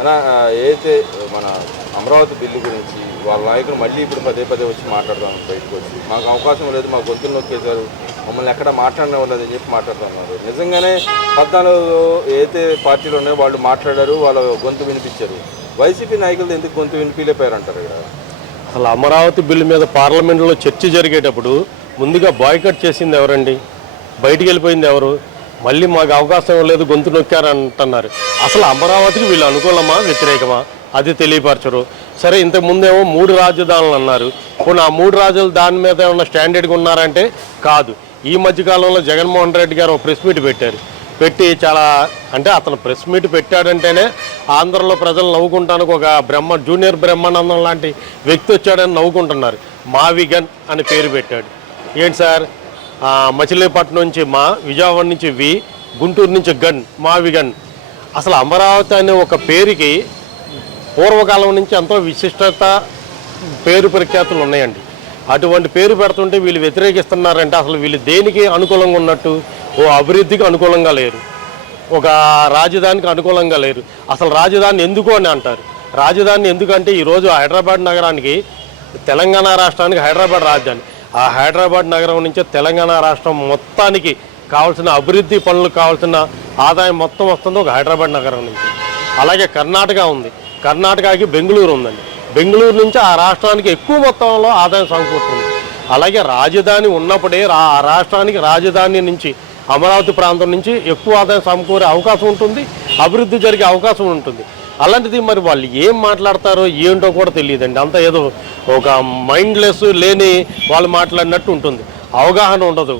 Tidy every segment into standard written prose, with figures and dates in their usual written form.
అలా ఏదైతే మన అమరావతి బిల్లు గురించి వాళ్ళ నాయకులు మళ్ళీ ఇప్పుడు పదే పదే వచ్చి మాట్లాడదాం బయటకు వచ్చి మాకు అవకాశం లేదు, మా గొంతులు నొక్కేశారు, మమ్మల్ని ఎక్కడ మాట్లాడనివ్వలేదు అని చెప్పి మాట్లాడుతున్నారు. నిజంగానే 14 ఏదైతే పార్టీలు ఉన్నాయో వాళ్ళు మాట్లాడారు, వాళ్ళ గొంతు వినిపించారు. వైసీపీ నాయకులు ఎందుకు గొంతు వినిపించలేపారంటారు ఇక్కడ? అసలు అమరావతి బిల్లు మీద పార్లమెంట్లో చర్చ జరిగేటప్పుడు ముందుగా బాయ్కట్ చేసింది ఎవరండి? బయటికి వెళ్ళిపోయింది ఎవరు? మళ్ళీ మాకు అవకాశం లేదు, గొంతు నొక్కారంటున్నారు. అసలు అమరావతికి వీళ్ళు అనుకూలమా వ్యతిరేకమా అది తెలియపరచరు. సరే, ఇంతకుముందేమో 3 రాజధానులు అన్నారు. పోనీ ఆ 3 రాజులు దాని మీద ఏమన్నా స్టాండర్డ్గా ఉన్నారంటే కాదు. ఈ మధ్యకాలంలో జగన్మోహన్ రెడ్డి గారు ఒక ప్రెస్ మీట్ పెట్టారు. పెట్టి చాలా అంటే అతను ప్రెస్ మీట్ పెట్టాడంటేనే ఆంధ్రలో ప్రజలు నవ్వుకుంటానికి ఒక జూనియర్ బ్రహ్మానందం లాంటి వ్యక్తి వచ్చాడని నవ్వుకుంటున్నారు. మావిగన్ అని పేరు పెట్టాడు. ఏంటి సార్, మచిలీపట్నం నుంచి మా, విజయవాడ నుంచి వి, గుంటూరు నుంచి గన్, మావిగన్. అసలు అమరావతి అనే ఒక పేరుకి పూర్వకాలం నుంచి ఎంతో విశిష్టత, పేరు ప్రఖ్యాతులు ఉన్నాయండి. అటువంటి పేరు పెడుతుంటే వీళ్ళు వ్యతిరేకిస్తున్నారంటే అసలు వీళ్ళు దేనికి అనుకూలంగా ఉన్నట్టు? ఓ అభివృద్ధికి అనుకూలంగా లేరు, ఒక రాజధానికి అనుకూలంగా లేరు. అసలు రాజధాని ఎందుకు అని అంటారు. రాజధాని ఎందుకంటే ఈరోజు హైదరాబాద్ నగరానికి, తెలంగాణ రాష్ట్రానికి హైదరాబాద్ రాజధాని. ఆ హైదరాబాద్ నగరం నుంచే తెలంగాణ రాష్ట్రం మొత్తానికి కావాల్సిన అభివృద్ధి పనులకు కావాల్సిన ఆదాయం మొత్తం వస్తుంది ఒక హైదరాబాద్ నగరం నుంచి. అలాగే కర్ణాటక ఉంది, కర్ణాటకకి బెంగళూరు ఉందండి. బెంగళూరు నుంచి ఆ రాష్ట్రానికి ఎక్కువ మొత్తంలో ఆదాయం సమకూరుతుంది. అలాగే రాజధాని ఉన్నప్పుడే ఆ రాష్ట్రానికి రాజధాని నుంచి, అమరావతి ప్రాంతం నుంచి ఎక్కువ ఆదాయం సమకూరే అవకాశం ఉంటుంది, అభివృద్ధి జరిగే అవకాశం ఉంటుంది. అలాంటిది మరి వాళ్ళు ఏం మాట్లాడతారో ఏంటో కూడా తెలియదండి. అంతా ఏదో ఒక మైండ్లెస్ లేని వాళ్ళు మాట్లాడినట్టు ఉంటుంది. అవగాహన ఉండదు.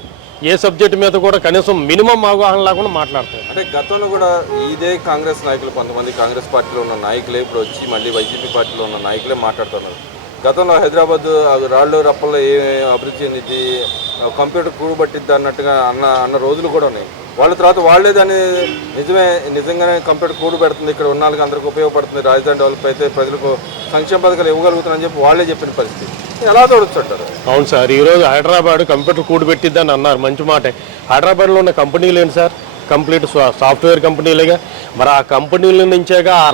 ఏ సబ్జెక్ట్ మీద కూడా కనీసం మినిమం అవగాహన లేకుండా మాట్లాడతారు. అంటే గతంలో కూడా ఇదే కాంగ్రెస్ నాయకులు, కొంతమంది కాంగ్రెస్ పార్టీలో ఉన్న నాయకులే ఇప్పుడు వచ్చి మళ్ళీ వైసీపీ పార్టీలో ఉన్న నాయకులే మాట్లాడుతున్నారు. గతంలో హైదరాబాద్ రాళ్ళు రప్పల్లో ఏ అభివృద్ధి చెందిద్ది, కంప్యూటర్ కూడబట్టిద్ది అన్నట్టుగా అన్న రోజులు కూడా ఉన్నాయి. వాళ్ళ తర్వాత వాళ్ళే దాన్ని నిజంగానే కంప్యూటర్ కూడు పెడుతుంది, ఇక్కడ ఉన్న వాళ్ళకి అందరికి ఉపయోగపడుతుంది, రాజధాని డెవలప్ అయితే ప్రజలకు సంక్షేమ పథకాలు ఇవ్వగలుగుతున్నారని చెప్పి వాళ్ళే చెప్పిన పరిస్థితి. ఎలా చూడొచ్చు అంటారు? అవును సార్, ఈరోజు హైదరాబాద్ కంప్యూటర్ కూడు పెట్టిద్దని అన్నారు, మంచి మాటే. హైదరాబాద్లో ఉన్న కంపెనీలు ఏంటి సార్? Complete software కంపెనీలుగా. మరి ఆ కంపెనీల నుంచేగా ఆ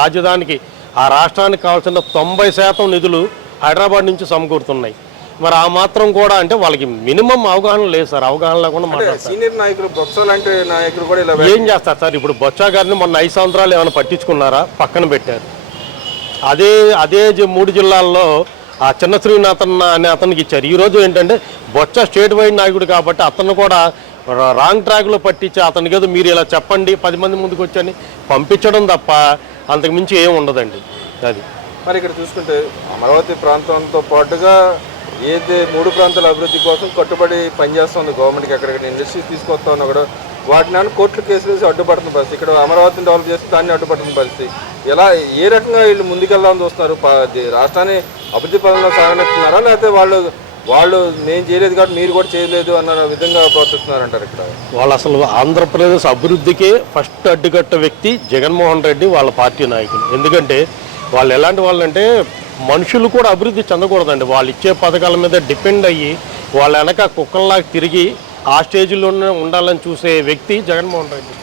రాజధానికి, ఆ రాష్ట్రానికి కావాల్సిన 90% నిధులు హైదరాబాద్ నుంచి సమకూరుతున్నాయి. మరి ఆ మాత్రం కూడా అంటే వాళ్ళకి మినిమం అవగాహన లేదు సార్. అవగాహన లేకుండా మాట్లాడతారు. సీనియర్ నాయకులు, బొత్స లాంటి నాయకులు కూడా ఇలా ఏం చేస్తారు సార్? ఇప్పుడు బొత్స గారిని మొన్న 5 సంవత్సరాలు ఏమైనా పట్టించుకున్నారా? పక్కన పెట్టారు. అదే 3 జిల్లాల్లో ఆ చిన్న శ్రీనాథన్ అనే అతనికి ఇచ్చారు. ఈరోజు ఏంటంటే బొత్స స్టేట్ వైడ్ నాయకుడు కాబట్టి అతను కూడా రాంగ్ ట్రాక్లో పట్టించి అతనికి ఏదో మీరు ఇలా చెప్పండి 10 మంది ముందుకు వచ్చని పంపించడం తప్ప అంతకు మించి ఏం ఉండదండి. అది మరి ఇక్కడ చూసుకుంటే అమరావతి ప్రాంతంతో పాటుగా ఏదైతే 3 ప్రాంతాల అభివృద్ధి కోసం కట్టుబడి పనిచేస్తుంది గవర్నమెంట్కి, ఎక్కడెక్కడ ఇండస్ట్రీస్ తీసుకొస్తా ఉన్నా కూడా వాటిని కోర్టులు కేసులు వేసి అడ్డుపడుతున్న పరిస్థితి. ఇక్కడ అమరావతిని డెవలప్ చేసి దాన్ని అడ్డుపడుతున్న పరిస్థితి. ఎలా ఏ రకంగా వీళ్ళు ముందుకెళ్దామని చూస్తున్నారు? రాష్ట్రాన్ని అభివృద్ధి పదంలో సాగనిస్తున్నారా, లేకపోతే వాళ్ళు నేను చేయలేదు కాబట్టి మీరు కూడా చేయలేదు అన్న విధంగా ప్రవర్తిస్తున్నారంటారు? ఇక్కడ వాళ్ళు అసలు ఆంధ్రప్రదేశ్ అభివృద్ధికి ఫస్ట్ అడ్డుకట్ట వ్యక్తి జగన్మోహన్ రెడ్డి, వాళ్ళ పార్టీ నాయకులు. ఎందుకంటే వాళ్ళు ఎలాంటి వాళ్ళంటే మనుషులు కూడా అభివృద్ధి చెందకూడదండి. వాళ్ళు ఇచ్చే పథకాల మీద డిపెండ్ అయ్యి వాళ్ళ వెనక కుక్కల్లాగా తిరిగి ఆ స్టేజ్లోనే ఉండాలని చూసే వ్యక్తి జగన్మోహన్ రెడ్డి.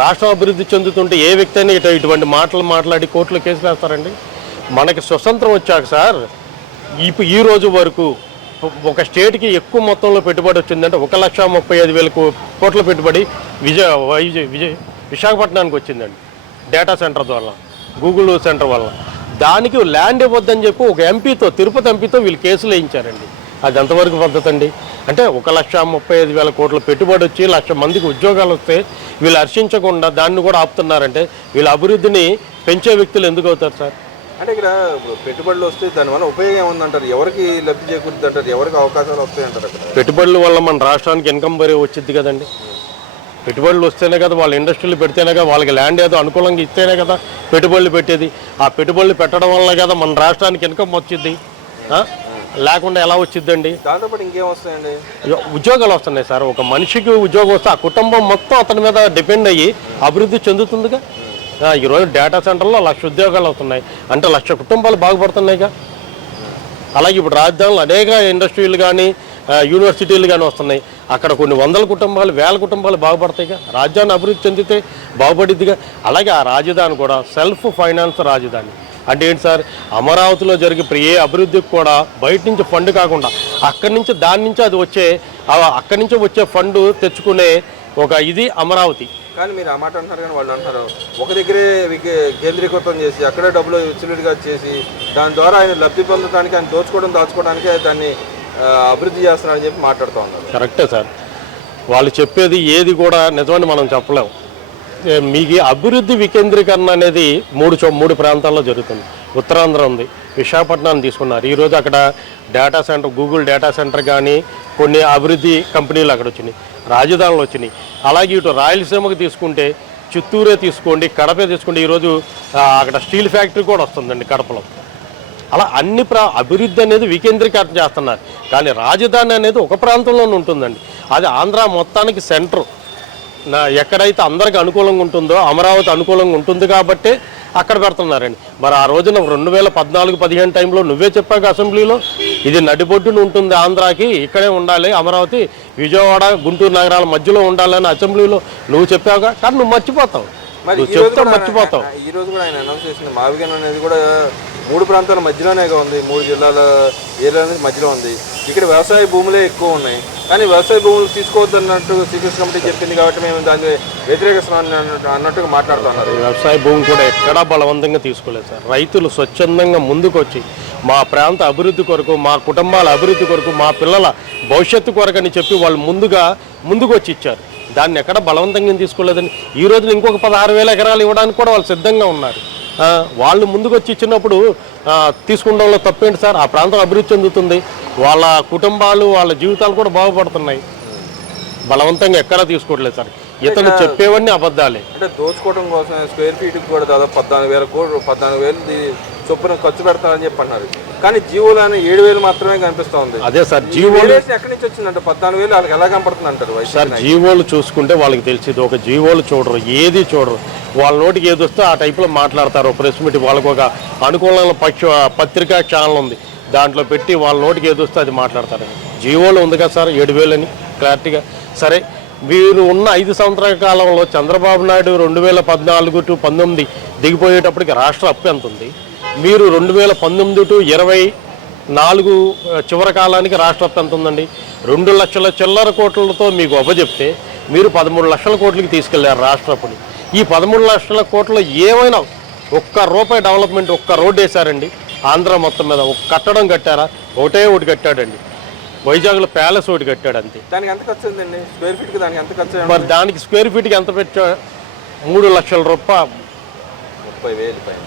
రాష్ట్రం అభివృద్ధి చెందుతుంటే ఏ వ్యక్తి అయినా ఇటువంటి మాటలు మాట్లాడి కోర్టులో కేసులు వేస్తారండి? మనకి స్వతంత్రం వచ్చాక సార్ ఈ రోజు వరకు ఒక స్టేట్కి ఎక్కువ మొత్తంలో పెట్టుబడి వచ్చిందంటే 1,35,000 కోట్ల పెట్టుబడి విశాఖపట్నానికి వచ్చిందండి. డేటా సెంటర్ వల్ల, గూగుల్ సెంటర్ వల్ల. దానికి ల్యాండ్ ఇవ్వద్దని చెప్పి ఒక ఎంపీతో, తిరుపతి ఎంపీతో వీళ్ళు కేసులు వేయించారండి. అది ఎంతవరకు పద్ధతి అండి? అంటే 1,35,000 కోట్ల పెట్టుబడి వచ్చి 1,00,000 మందికి ఉద్యోగాలు వస్తే వీళ్ళు హర్షించకుండా దాన్ని కూడా ఆపుతున్నారంటే వీళ్ళ అభివృద్ధిని పెంచే వ్యక్తులు ఎందుకు అవుతారు సార్? అంటే ఇక్కడ పెట్టుబడులు వస్తే దానివల్ల ఉపయోగం ఏముందంటారు? ఎవరికి లబ్ధి చేకూరుద్ది అంటారు? ఎవరికి అవకాశాలు వస్తాయి అంటారు? అక్కడ పెట్టుబడుల వల్ల మన రాష్ట్రానికి ఇన్కమ్ వచ్చింది కదండి. పెట్టుబడులు వస్తేనే కదా, వాళ్ళ ఇండస్ట్రీలు పెడితేనే కదా, వాళ్ళకి ల్యాండ్ ఏదో అనుకూలంగా ఇస్తేనే కదా పెట్టుబడులు పెట్టేది. ఆ పెట్టుబడులు పెట్టడం వల్ల కదా మన రాష్ట్రానికి ఇన్కమ్ వచ్చింది. లేకుండా ఎలా వచ్చిందండి? దాంతోపాటు ఇంకేం వస్తాయండి? ఉద్యోగాలు వస్తున్నాయి సార్. ఒక మనిషికి ఉద్యోగం వస్తే ఆ కుటుంబం మొత్తం అతని మీద డిపెండ్ అయ్యి అభివృద్ధి చెందుతుందిగా. ఈరోజు డేటా సెంటర్లో 1,00,000 ఉద్యోగాలు వస్తున్నాయి అంటే 1,00,000 కుటుంబాలు బాగుపడుతున్నాయిగా. అలాగే ఇప్పుడు రాజధానిలో అనేక ఇండస్ట్రీలు కానీ యూనివర్సిటీలు కానీ వస్తున్నాయి. అక్కడ కొన్ని వందల కుటుంబాలు, వేల కుటుంబాలు బాగుపడతాయిగా. రాజ్యాన్ని అభివృద్ధి చెందితే బాగుపడిద్దిగా. అలాగే ఆ రాజధాని కూడా సెల్ఫ్ ఫైనాన్స్ రాజధాని. అంటే ఏంటి సార్, అమరావతిలో జరిగే ఏ అభివృద్ధికి కూడా బయట నుంచి ఫండ్ కాకుండా అక్కడి నుంచి దాని నుంచి అది వచ్చే అక్కడి నుంచి వచ్చే ఫండ్ తెచ్చుకునే ఒక ఇది అమరావతి. కానీ మీరు ఆ మాట అంటున్నారు, కానీ వాళ్ళు అంటారు ఒక దగ్గరే కేంద్రీకృతం చేసి అక్కడే డబ్బులు విచ్చలవిడిగా చేసి దాని ద్వారా ఆయన లబ్ధి పొందడానికి, ఆయన దాచుకోవడానికే దాన్ని అభివృద్ధి చేస్తున్నారని చెప్పి మాట్లాడుతూ ఉన్నారు. కరెక్టే సార్, వాళ్ళు చెప్పేది ఏది కూడా నిజమని మనం చెప్పలేము. మీకు అభివృద్ధి వికేంద్రీకరణ అనేది మూడు ప్రాంతాల్లో జరుగుతుంది. ఉత్తరాంధ్ర ఉంది, విశాఖపట్నాన్ని తీసుకున్నారు. ఈరోజు అక్కడ data centre, Google data centre కానీ కొన్ని అభివృద్ధి కంపెనీలు అక్కడ వచ్చినాయి, రాజధానులు వచ్చినాయి. అలాగే ఇటు రాయలసీమకు తీసుకుంటే చిత్తూరే తీసుకోండి, కడపే తీసుకోండి. ఈరోజు అక్కడ స్టీల్ ఫ్యాక్టరీ కూడా వస్తుందండి కడపలో. అలా అన్ని అభివృద్ధి అనేది వికేంద్రీకరణ చేస్తున్నారు. కానీ రాజధాని అనేది ఒక ప్రాంతంలోనే ఉంటుందండి. అది ఆంధ్ర మొత్తానికి సెంటర్. ఎక్కడైతే అందరికి అనుకూలంగా ఉంటుందో అమరావతి అనుకూలంగా ఉంటుంది కాబట్టి అక్కడ పెడుతున్నారండి. మరి ఆ రోజున 2014-15 టైంలో నువ్వే చెప్పాక అసెంబ్లీలో ఇది నడిబొడ్డున ఉంటుంది ఆంధ్రాకి, ఇక్కడే ఉండాలి అమరావతి, విజయవాడ గుంటూరు నగరాల మధ్యలో ఉండాలని అసెంబ్లీలో నువ్వు చెప్పావుగా. కానీ నువ్వు మర్చిపోతావు, నువ్వు చెప్తావు మర్చిపోతావు. ఈ రోజు కూడా ఆయన అనౌన్స్ చేసింది మావిగన్ అనేది కూడా 3 ప్రాంతాల మధ్యలోనే ఉంది, 3 జిల్లాల ఏరియా మధ్యలో ఉంది. ఇక్కడ వ్యవసాయ భూములే ఎక్కువ ఉన్నాయి. కానీ వ్యవసాయ భూములు తీసుకోవద్దన్నట్టు శ్రీకృష్ణ కమిటీ చెప్పింది కాబట్టి మేము దాన్ని వ్యతిరేకిస్తున్నాం అన్నట్టుగా మాట్లాడుతున్నారు. వ్యవసాయ భూమి కూడా ఎక్కడా బలవంతంగా తీసుకోలేదు సార్. రైతులు స్వచ్ఛందంగా ముందుకొచ్చి మా ప్రాంత అభివృద్ధి కొరకు, మా కుటుంబాల అభివృద్ధి కొరకు, మా పిల్లల భవిష్యత్తు కొరకు అని చెప్పి వాళ్ళు ముందుకు వచ్చి ఇచ్చారు. దాన్ని ఎక్కడ బలవంతంగా తీసుకోలేదని. ఈ రోజున ఇంకొక 16,000 ఎకరాలు ఇవ్వడానికి కూడా వాళ్ళు సిద్ధంగా ఉన్నారు. వాళ్ళు ముందుకు వచ్చి ఇచ్చినప్పుడు తీసుకుండంలో తప్పేంటి సార్? ఆ ప్రాంతం అభివృద్ధి చెందుతుంది, వాళ్ళ కుటుంబాలు, వాళ్ళ జీవితాలు కూడా బాగుపడుతున్నాయి. బలవంతంగా ఎక్కడా తీసుకోవట్లేదు సార్. ఇతను చెప్పేవన్నీ అబద్ధాలే. అంటే దోచుకోవడం కోసం స్క్వేర్ ఫీట్కి కూడా దాదాపు 14,000 చొప్పున ఖర్చు పెడతారని చెప్పి అన్నారు. కానీ జీవోలు అని 7,000 మాత్రమే కనిపిస్తూ ఉంది. అదే సార్, జీవోలు ఎక్కడి నుంచి వచ్చిందంటే 14,000 వాళ్ళకి ఎలా కనపడుతుంది అంటారు సార్? జీవోలు చూసుకుంటే వాళ్ళకి తెలిసింది. ఒక జీవోలు చూడరు, ఏది చూడరు. వాళ్ళ నోటికి ఏది వస్తే ఆ టైప్లో మాట్లాడతారు. ప్రెస్ మీట్ వాళ్ళకు ఒక అనుకూలమైన పత్రికా ఛానల్ ఉంది, దాంట్లో పెట్టి వాళ్ళ నోటికి ఏది వస్తే అది మాట్లాడతారు. జీవోలు ఉంది కదా సార్ 7,000 అని క్లారిటీగా. సరే, వీరు ఉన్న 5 సంవత్సరాల కాలంలో చంద్రబాబు నాయుడు 2014-19 దిగిపోయేటప్పటికి రాష్ట్ర అప్పు ఎంత ఉంది? మీరు 2019-24 చివరి కాలానికి రాష్ట్ర అప్పు ఎంత ఉందండి? 2 లక్షల చిల్లర కోట్లతో మీకు అప్పచెప్తే మీరు 13 లక్షల కోట్లకి తీసుకెళ్లారు రాష్ట్ర అప్పుని. ఈ 13 లక్షల కోట్ల ఏమైనా ఒక్క రూపాయి డెవలప్మెంట్, ఒక్క రోడ్డు వేశారండి ఆంధ్ర మొత్తం మీద? ఒక కట్టడం కట్టారా? ఒకటి కట్టాడండి. వైజాగ్లో ప్యాలెస్ ఒకటి కట్టాడు అంతే. దానికి ఎంత ఖర్చు అయిందండి? స్క్వేర్ ఫీట్కి దానికి ఎంత ఖర్చు? మరి దానికి స్క్వేర్ ఫీట్కి ఎంత పెట్టా? 3 లక్షల రూపాయలు, 30,000 పైన.